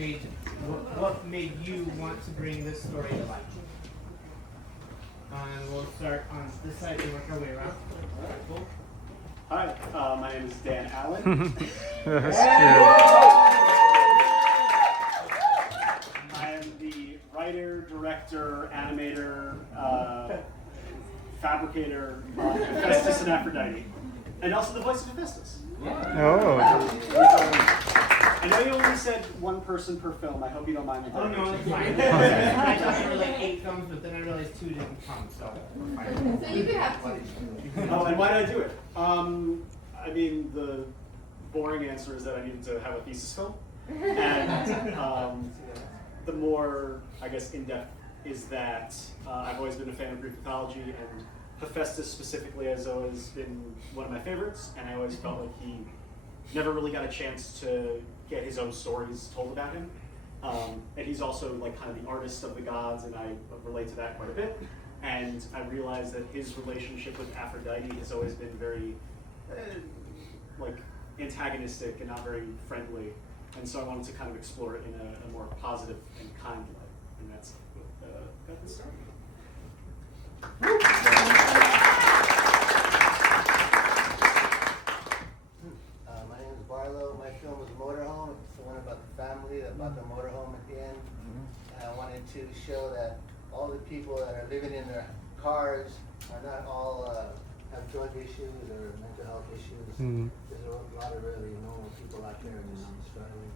what made you want to bring this story to life? And we'll start on this side and work our way around. Cool. Hi, my name is Dan Allen. That's I am the writer, director, animator, fabricator on Hephaestus and Aphrodite, and also the voice of Hephaestus. I know you only said one person per film. I hope you don't mind the Oh direction. no, it's fine. I thought there were like 8 films, but then I realized 2 didn't come, so we're fine. So you could have 2. Oh, and why did I do it? I mean, the boring answer is that I needed to have a thesis film, and the more, I guess, in-depth is that I've always been a fan of Greek mythology, and Hephaestus specifically has always been one of my favorites, and I always felt like he never really got a chance to get his own stories told about him. And he's also like kind of the artist of the gods, and I relate to that quite a bit. And I realized that his relationship with Aphrodite has always been very like antagonistic and not very friendly. And so I wanted to kind of explore it in a more positive and kind light. And that's what got this started. My name is Barlow. My film was Motorhome. It's the one about the family that bought the motorhome at the end. And I wanted to show that all the people that are living in their cars are not all have drug issues or mental health issues. There's a lot of really normal people out there just struggling.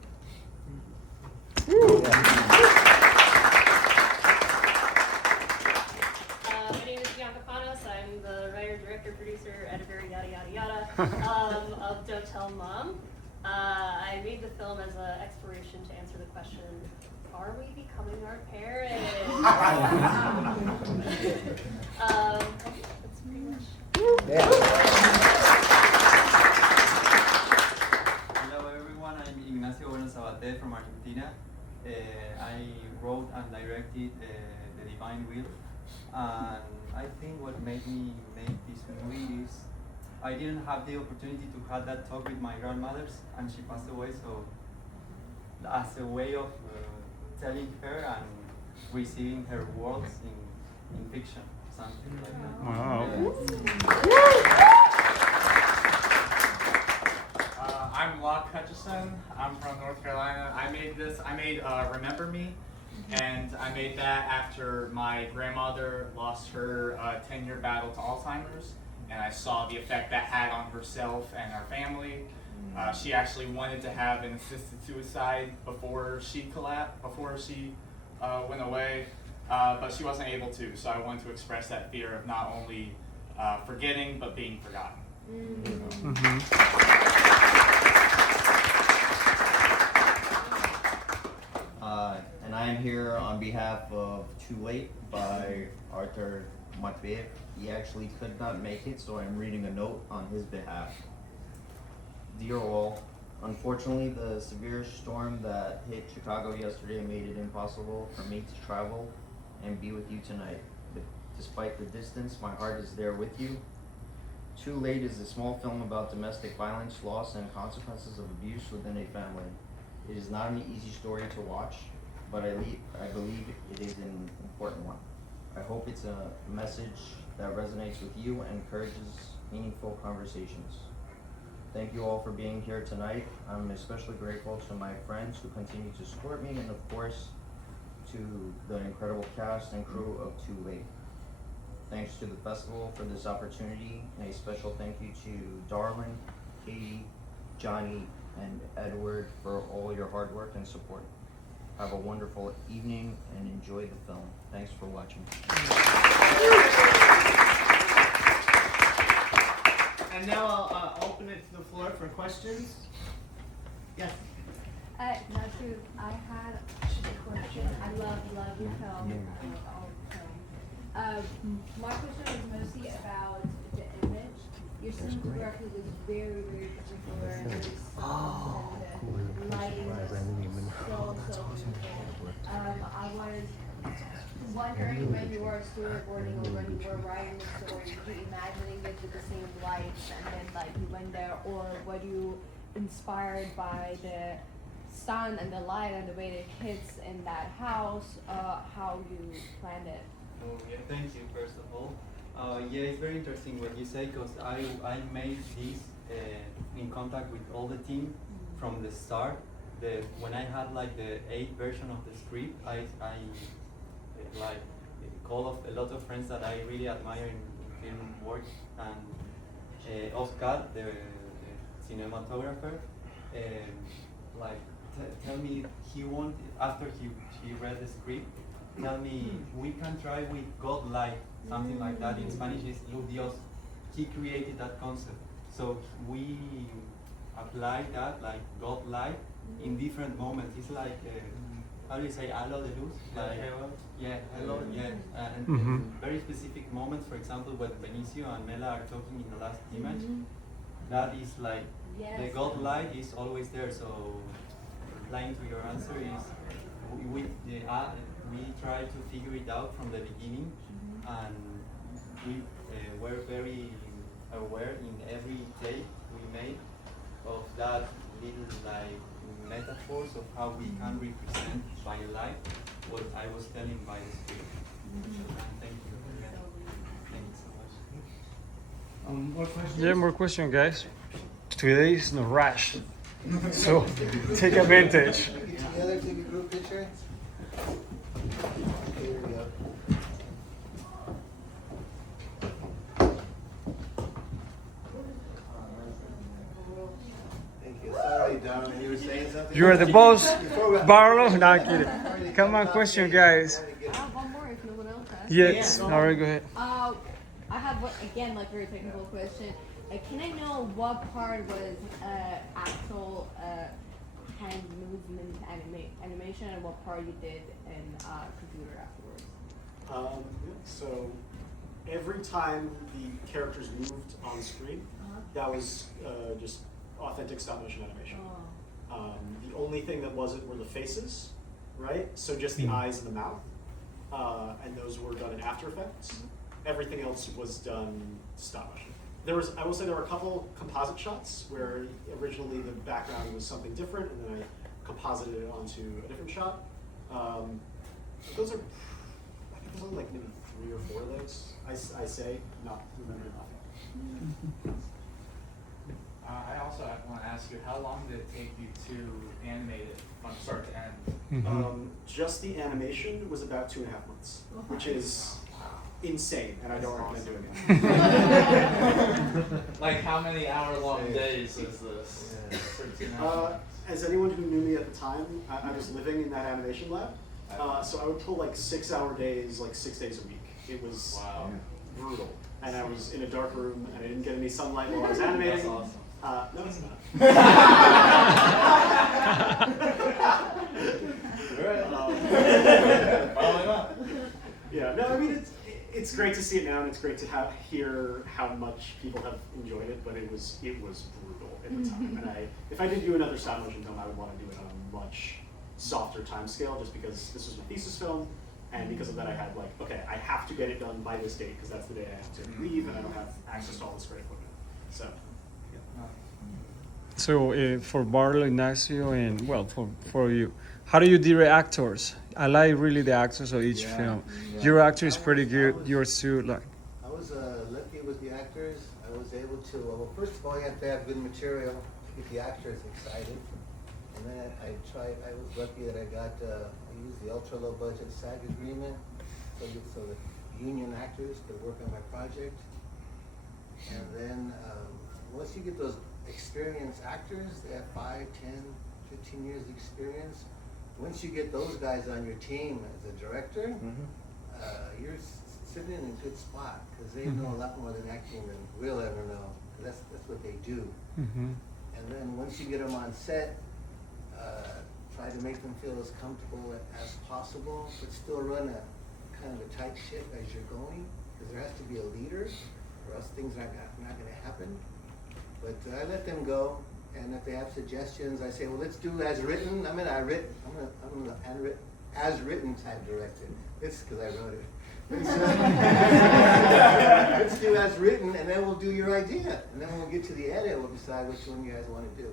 My name is Bianca Panos. I'm the writer, director, producer, editor, yada yada yada, of Don't Tell Mom. I made the film as an exploration to answer the question, are we becoming our parents? That's pretty much. Hello everyone, I'm Ignacio Bueno Sabater from Argentina. I wrote and directed The Divine Will. And I think what made me make this movie is I didn't have the opportunity to have that talk with my grandmother, and she passed away, so as a way of telling her and receiving her words in fiction, something like that. Wow. I'm Locke Hutchison. I'm from North Carolina. I made Remember Me, and I made that after my grandmother lost her 10-year battle to Alzheimer's, and I saw the effect that had on herself and our family. She actually wanted to have an assisted suicide before she collapsed, before she went away, but she wasn't able to, so I wanted to express that fear of not only forgetting, but being forgotten. And I am here on behalf of Too Late by Arthur Matveev. He actually could not make it, so I'm reading a note on his behalf. Dear all, unfortunately the severe storm that hit Chicago yesterday made it impossible for me to travel and be with you tonight. But despite the distance, my heart is there with you. Too Late is a small film about domestic violence, loss, and consequences of abuse within a family. It is not an easy story to watch, but I believe it is an important one. I hope it's a message that resonates with you and encourages meaningful conversations. Thank you all for being here tonight. I'm especially grateful to my friends who continue to support me, and of course, to the incredible cast and crew of Too Late. Thanks to the festival for this opportunity, and a special thank you to Darwin, Katie, Johnny, and Edward for all your hard work and support. Have a wonderful evening and enjoy the film. Thanks for watching. And now I'll open it to the floor for questions. Yes. Nasu, I had a question. I love your film. I love all the film. My question was mostly about the image. Your cinematography was very, very particular and very soft, and the lighting was so beautiful. I was wondering when you were storyboarding or when you were writing the story, were you imagining it with the same lights and then like you went there, or were you inspired by the sun and the light and the way it hits in that house, how you planned it. Oh, yeah, thank you, first of all. Yeah, it's very interesting what you say, because I made this in contact with all the team from the start. When I had like the 8th version of the script, I like called a lot of friends that I really admire in film work, and Oscar, the cinematographer, like tell me he wanted, after he read the script, tell me we can try with God light, something like that. In Spanish is Luz Dios. He created that concept, so we applied that like God light in different moments. It's like how do you say halo de luz? Like yeah, hello, yeah, and very specific moments. For example, when Benicio and Mela are talking in the last image, that is like the God light is always there. So replying to your answer is we try to figure it out from the beginning, and we were very aware in every take we made of that little like metaphors of how we can represent by life what I was telling by the script. Thank you. Thank you so much. More questions? Yeah, more question, guys. Today is no rush, so take advantage. Get together, take a group picture. Here we go. Thank you. Sorry, darling, you were saying something? You are the boss, Barlow. No, I'm kidding. Come on, question, guys. I have one more if no one else has. Yes, all right, go ahead. I have again like very technical question. Can I know what part was actual hand movement animation and what part you did in computer afterwards? So every time the characters moved on screen, that was just authentic stop motion animation. The only thing that wasn't were the faces, right? So just the eyes and the mouth, and those were done in After Effects. Everything else was done stop motion. I will say there were a couple composite shots where originally the background was something different, and then I composited it onto a different shot. Those are, I think there's only like maybe 3 or 4 of those. I say, not remembering nothing. I also want to ask you, how long did it take you to animate it from start to end? Just the animation was about 2.5 months, which is insane, and I don't recommend doing it. Like how many hour-long days is this? As anyone who knew me at the time, I was living in that animation lab, so I would pull like 6-hour days, like 6 days a week. It was brutal, and I was in a dark room, and I didn't get any sunlight while I was animating. That's awesome. No, it's not. Yeah, no, I mean it's great to see it now, and it's great to hear how much people have enjoyed it. But it was brutal at the time, and if I did do another stop motion film, I would want to do it on a much softer time scale, just because this was my thesis film, and because of that, I had like, okay, I have to get it done by this date because that's the day I have to leave, and I don't have access to all this great equipment. So. So for Barlow, Ignacio, and well, for you, how do you direct actors? I like really the actors of each film. Your actor is pretty good. Yours too, like. I was lucky with the actors. I was able to, well, first of all, you have to have good material to get the actors excited. And then I was lucky that I used the ultra low budget SAG agreement so the union actors could work on my project. And then once you get those experienced actors, they have 5, 10, 15 years experience. Once you get those guys on your team as a director, you're sitting in a good spot because they know a lot more than acting than we'll ever know. That's what they do. And then once you get them on set, try to make them feel as comfortable as possible, but still run a kind of a tight ship as you're going, because there has to be a leader, or else things are not going to happen. But I let them go, and if they have suggestions, I say, well, let's do as written. I'm an as written type director. It's because I wrote it. Let's do as written, and then we'll do your idea, and then when we get to the edit, we'll decide which one you guys want to do.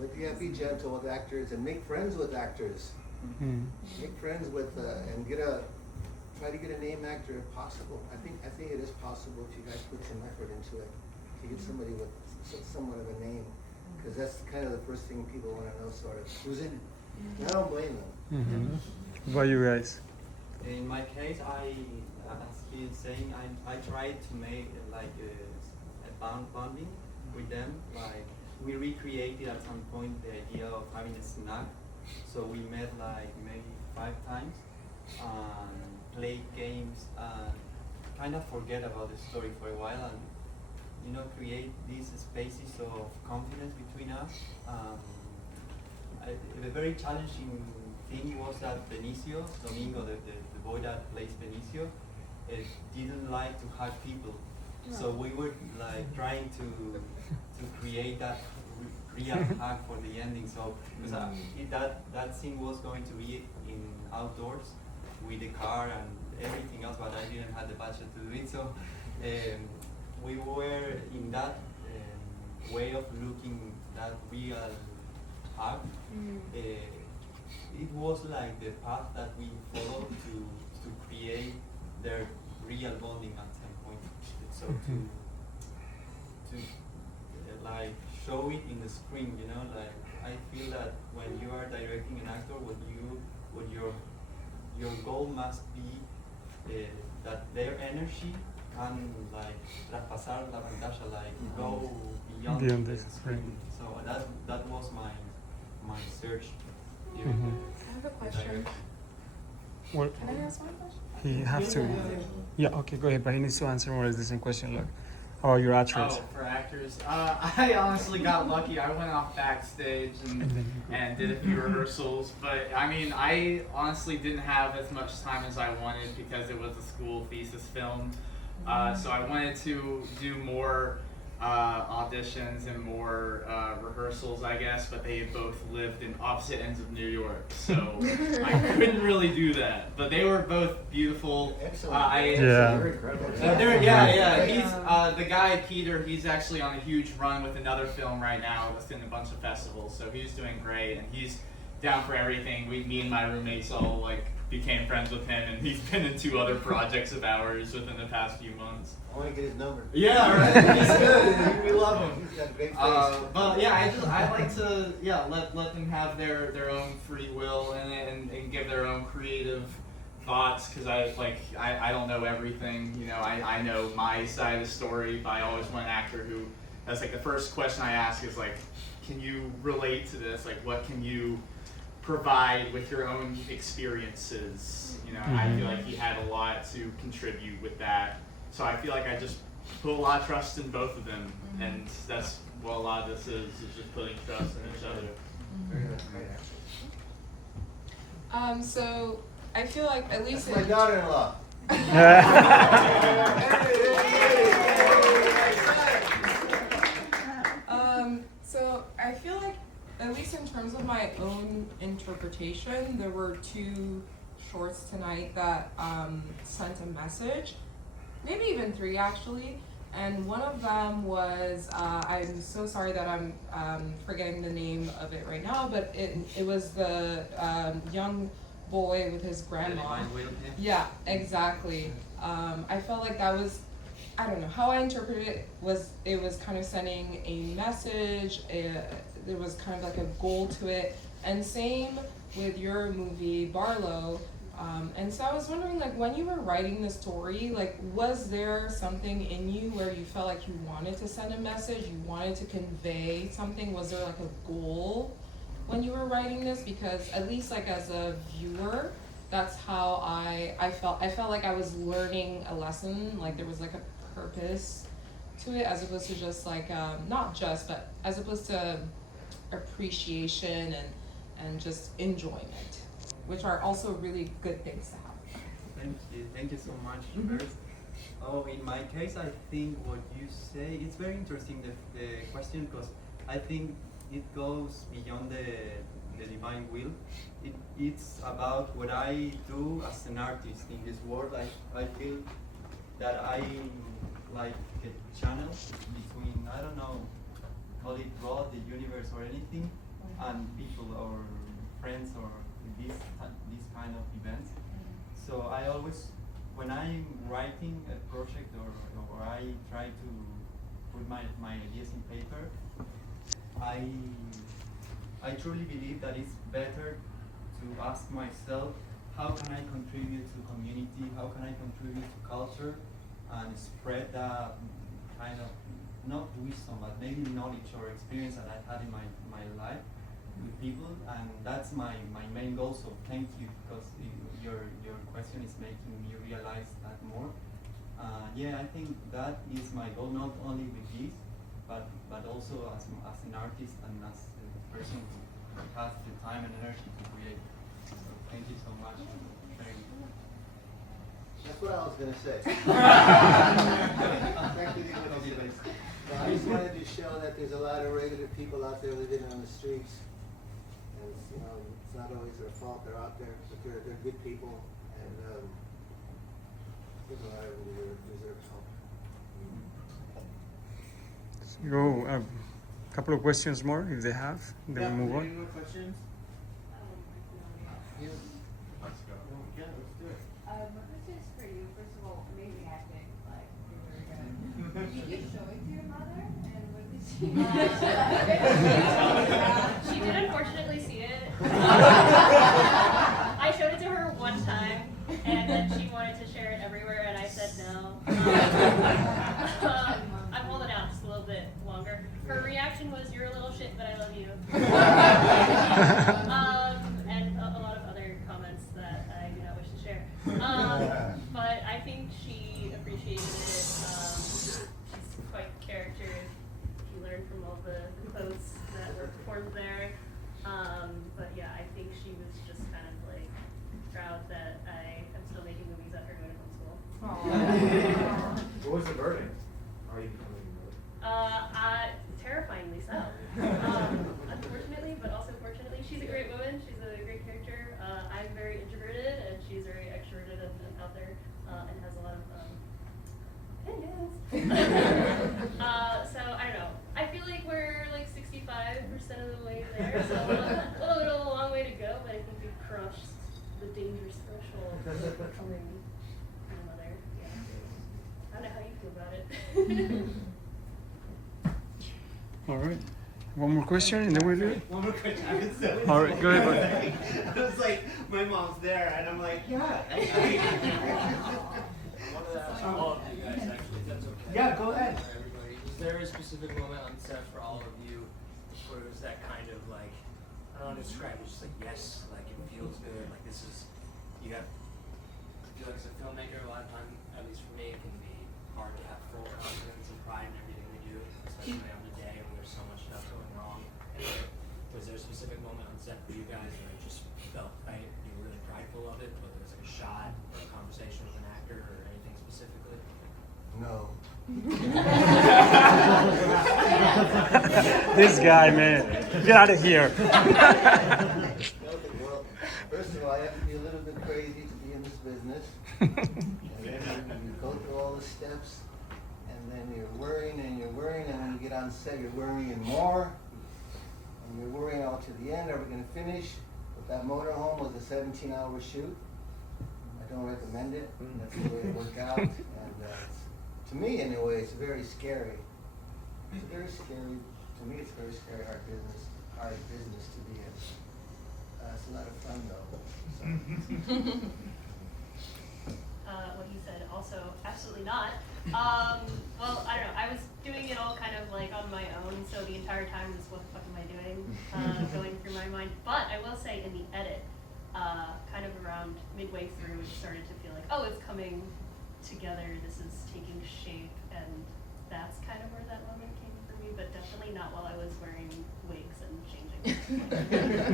But you have to be gentle with actors and make friends with actors. Mm. Make friends with and try to get a name actor if possible. I think it is possible if you guys put some effort into it to get somebody with somewhat of a name, because that's kind of the first thing people want to know, sort of. Who's in? And I don't blame them. Mm-hmm. What about you guys? In my case, as he's saying, I tried to make like a bonding with them. Like we recreated at some point the idea of having a snack. So we met like maybe 5 times and played games and kind of forget about the story for a while and create these spaces of confidence between us. The very challenging thing was that Benicio, Domingo, the boy that plays Benicio, didn't like to hug people. So we were like trying to create that real hug for the ending. So because that scene was going to be in outdoors with the car and everything else, but I didn't have the budget to do it. So we were in that way of looking that real hug. It was like the path that we followed to create their real bonding at some point. So to like show it in the screen, like I feel that when you are directing an actor, what your goal must be that their energy can like traspasar la pantalla, like go beyond the screen. So that was my search. I have a question. What? Can I ask my question? He has to. Yeah, okay, go ahead, but he needs to answer more or less the same question. Look, how are your actors? Oh, for actors, I honestly got lucky. I went off backstage and did a few rehearsals, but I mean, I honestly didn't have as much time as I wanted because it was a school thesis film. So I wanted to do more auditions and more rehearsals, I guess, but they both lived in opposite ends of New York, so I couldn't really do that. But they were both beautiful. Excellent. He's the guy Peter. He's actually on a huge run with another film right now. That's in a bunch of festivals, so he's doing great, and he's down for everything. Me and my roommates all like became friends with him, and he's been in 2 other projects of ours within the past few months. I want to get his number. Yeah, right. He's good. We love him. He's got a great face. But yeah, I like to let them have their own free will and give their own creative thoughts, because I don't know everything. I know my side of the story, but I always want an actor who, that's like the first question I ask is like, can you relate to this? Like, what can you provide with your own experiences? And I feel like he had a lot to contribute with that. So I feel like I just put a lot of trust in both of them, and that's what a lot of this is just putting trust in each other. So I feel like at least My daughter-in-law. So I feel like at least in terms of my own interpretation, there were 2 shorts tonight that sent a message. Maybe even 3 actually, and one of them was I'm so sorry that I'm forgetting the name of it right now, but it was the young boy with his grandma. Yeah, exactly. I felt like that was, I don't know, how I interpreted it was kind of sending a message. There was kind of like a goal to it, and same with your movie Barlow. And so I was wondering, like, when you were writing the story, like, was there something in you where you felt like you wanted to send a message, you wanted to convey something? Was there like a goal when you were writing this? Because at least like as a viewer, that's how I felt. I felt like I was learning a lesson, like there was like a purpose to it, as opposed to just like, not just, but as opposed to appreciation and just enjoyment, which are also really good things to have. Thank you so much. First, in my case, I think what you say, it's very interesting, the question, because I think it goes beyond the divine will. It's about what I do as an artist in this world. I feel that I like a channel between, I don't know, call it God, the universe or anything, and people or friends or these kind of events. So I always, when I'm writing a project or I try to put my ideas in paper, I truly believe that it's better to ask myself, how can I contribute to community, how can I contribute to culture, and spread that kind of, not wisdom, but maybe knowledge or experience that I've had in my life with people, and that's my main goal, so thank you, because your question is making me realize that more. Yeah, I think that is my goal, not only with this, but also as an artist and as a person who has the time and energy to create. So thank you so much for sharing. That's what I was going to say. So I just wanted to show that there's a lot of regular people out there living on the streets. And it's, it's not always their fault they're out there, but they're good people. And there's a lot of them deserve help. Go a couple of questions more if they have. Then we'll move Any on. more questions? Yes. Let's go. Yeah, let's do it. My question is for you. First of all, amazing acting. Like, you're very good. Did you show it to your mother? And what did she She did unfortunately see it. I showed it to her one time, and then she wanted to share it everywhere, and I said no. I'm holding out just a little bit longer. Her reaction was, "You're a little shit, but I love you." And a lot of other comments that I do not wish to share. But I think she appreciated it. She's quite character. She learned from all the quotes that were performed there. But yeah, I think she was just kind of like proud that I am still making movies after going to film school. What was the verdict? Are you becoming Terrifyingly so. Unfortunately, but also fortunately, she's a great woman. She's a great character. I'm very introverted, and she's very extroverted and out there, and has a lot of opinions. So I don't know. I feel like we're like 65% of the way there, so a long way to go. But I think we've crossed the dangerous threshold of becoming a mother. Yeah. I don't know how you feel about it. All right. One more question and then we'll do it. One more question. I was so All right, go ahead. I was like, my mom's there, and I'm like, yeah. All of you guys, actually, if that's okay. Yeah, go ahead. For everybody, was there a specific moment on set for all of you where it was that kind of like, I don't know how to describe it, just like yes, like it feels good, like this is, you have, I feel like as a filmmaker, a lot of time, at least for me, it can be hard to have full confidence and pride in everything we do, especially on the day when there's so much stuff going wrong. And was there a specific moment on set for you guys where it just felt like you were really prideful of it, whether it was like a shot or a conversation with an actor or anything specifically? No. This guy, man. Get out of here. Well, first of all, I have to be a little bit crazy to be in this business. And you go through all the steps, and then you're worrying, and when you get on set, you're worrying more. And you're worrying all to the end, are we going to finish? But that motorhome was a 17-hour shoot. I don't recommend it. That's the way it worked out. And to me, anyway, it's very scary. It's very scary. To me, it's very scary, hard business to be in. It's a lot of fun, though. So. What he said also absolutely not. Well, I don't know. I was doing it all kind of like on my own, so the entire time was, what the fuck am I doing? Going through my mind. But I will say in the edit, kind of around midway through, it started to feel like, oh, it's coming together. This is taking shape, and that's kind of where that moment came for me. But definitely not while I was wearing wigs and changing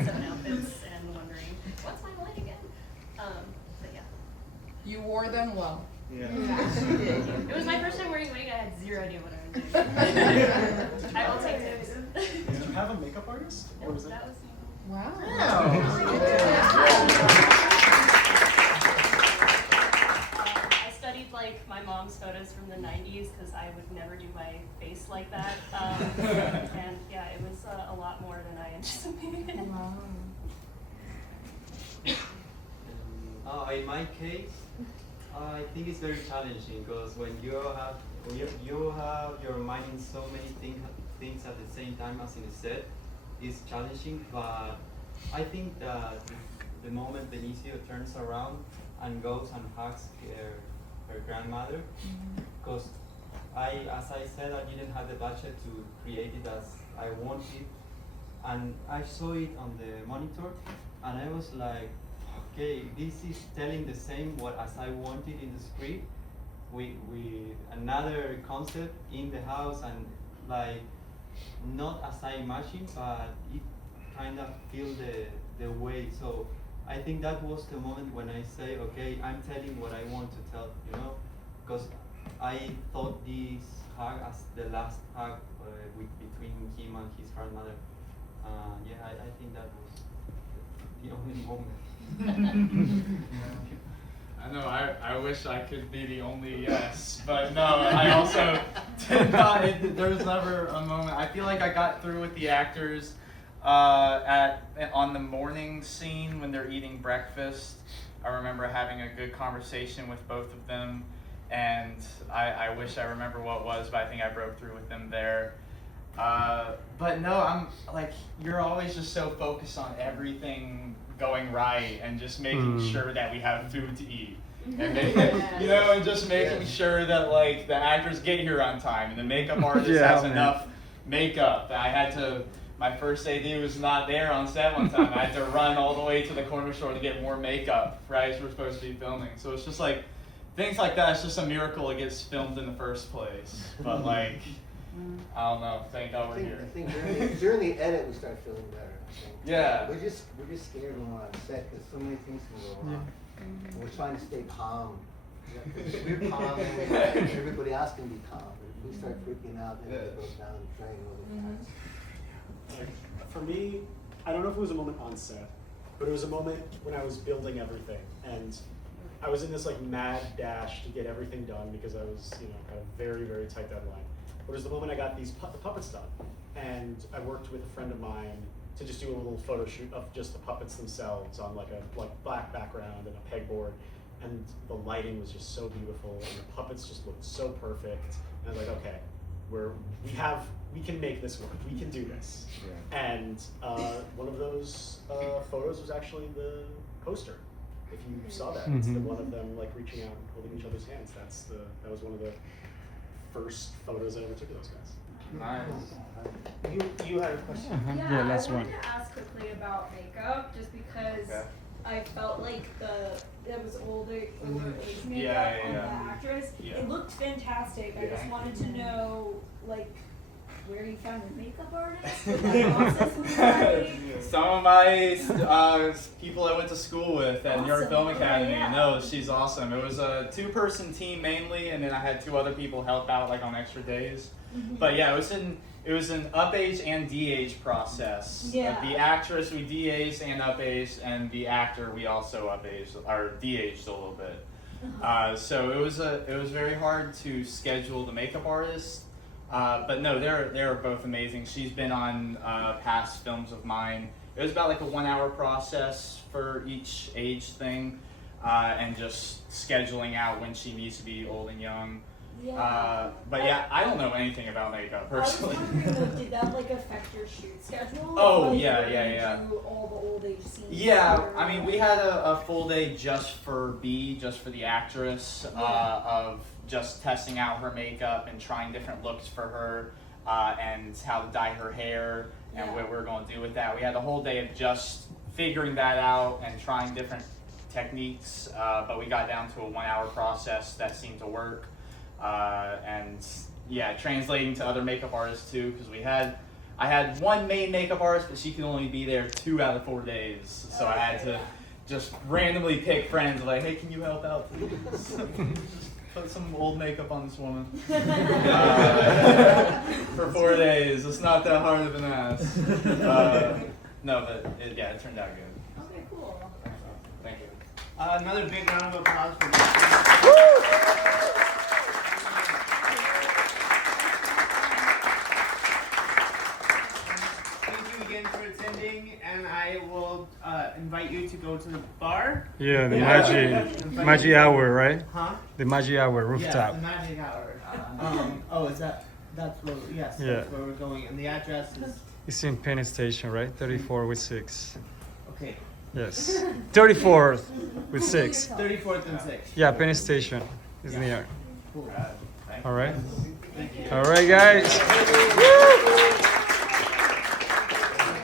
some outfits and wondering, what's my line again? But yeah. You wore them well. Yeah. It was my first time wearing wig. I had zero idea what I was doing. I will take tips. Did you have a makeup artist? Or was it? That was Wow. I studied like my mom mom's photos from the 90s because I would never do my face like that. And yeah, it was a lot more than I anticipated. Wow. In my case, I think it's very challenging because when you have your mind in so many things at the same time as in a set, it's challenging. But I think that the moment Benicio turns around and goes and hugs her grandmother, because as I said, I didn't have the budget to create it as I wanted, and I saw it on the monitor, and I was like, okay, this is telling the same what as I wanted in the script, with another concept in the house, and like not as I imagined, but it kind of feel the way. So I think that was the moment when I say, okay, I'm telling what I want to tell, you know, because I thought this hug as the last hug between him and his grandmother. Yeah, I think that was the only moment. I know, I wish I could be the only yes, but no, I also did not, there was never a moment. I feel like I got through with the actors on the morning scene when they're eating breakfast. I remember having a good conversation with both of them, and I wish I remember what it was, but I think I broke through with them there. But no, I'm like, you're always just so focused on everything going right and just making sure that we have food to eat. And you know, and just making sure that like the actors get here on time and the makeup artist has enough makeup. My first AD was not there on set one time. I had to run all the way to the corner store to get more makeup, right, as we're supposed to be filming. So it's just like, things like that, it's just a miracle it gets filmed in the first place. But like, I don't know, thank God we're here. I think during the edit we start feeling better. I think. Yeah. We're just scared when we're on set because so many things can go wrong. And we're trying to stay calm. We're calm and everybody else can be calm. If we start freaking out, then it goes down the drain really fast. For me, I don't know if it was a moment on set, but it was a moment when I was building everything, and I was in this like mad dash to get everything done because I was, you know, had a very, very tight deadline. But it was the moment I got these puppets done, and I worked with a friend of mine to just do a little photo shoot of just the puppets themselves on like a black background and a pegboard, and the lighting was just so beautiful, and the puppets just looked so perfect. And I was like, okay, we can make this work. We can do this. Yeah. And one of those photos was actually the poster. If you saw that, it's the one of them like reaching out and holding each other's hands. That was one of the first photos I ever took of those guys. Nice. You had a question? Yeah, last I one. wanted to ask quickly about makeup, just because I felt like it was older age makeup on the actress. Yeah. It looked fantastic. I just wanted to know, like, where you found your makeup artist, what that process was like. Some of my people I went to school with at New York Film Academy. Yeah. No, she's awesome. It was a 2-person team mainly, and then I had 2 other people help out like on extra days. But yeah, it was an up-age and de-age process. Yeah. The actress we de-aged and up-aged, and the actor we also up-aged or de-aged a little bit. So it was very hard to schedule the makeup artist. But no, they're both amazing. She's been on past films of mine. It was about like a 1-hour process for each age thing, and just scheduling out when she needs to be old and young. Yeah. But yeah, I don't know anything about makeup personally. I was wondering, though, did that like affect your shoot schedule? Oh, Like, yeah, where yeah, you yeah. do all the old age scenes? Yeah, or- I mean, we had a full day just for the actress, of just testing out her makeup and trying different looks for her, and how to dye her hair and what we're going to do with that. We had a whole day of just figuring that out and trying different techniques, but we got down to a 1-hour process that seemed to work. And yeah, translating to other makeup artists too, because I had one main makeup artist, but she could only be there 2 out of 4 days. So I had to just randomly pick friends, like, hey, can you help out please? Put some old makeup on this woman. For 4 days. It's not that hard of an ask. No, but it turned out good. Okay, cool. Thank you. Another big round of applause for invite you to go to the bar. Yeah, the Magic Hour, right? Huh? The Magic Hour Yes, rooftop. the Magic Hour. Is that's where? Yes, Yeah. that's where we're going, and the address is It's in Penn Station, right? 34 with 6. okay. Yes. 34th with 6. 34th and 6th. Yeah, Penn Station is Yeah. near. Cool. All right. Thank you. All right, guys. Woo!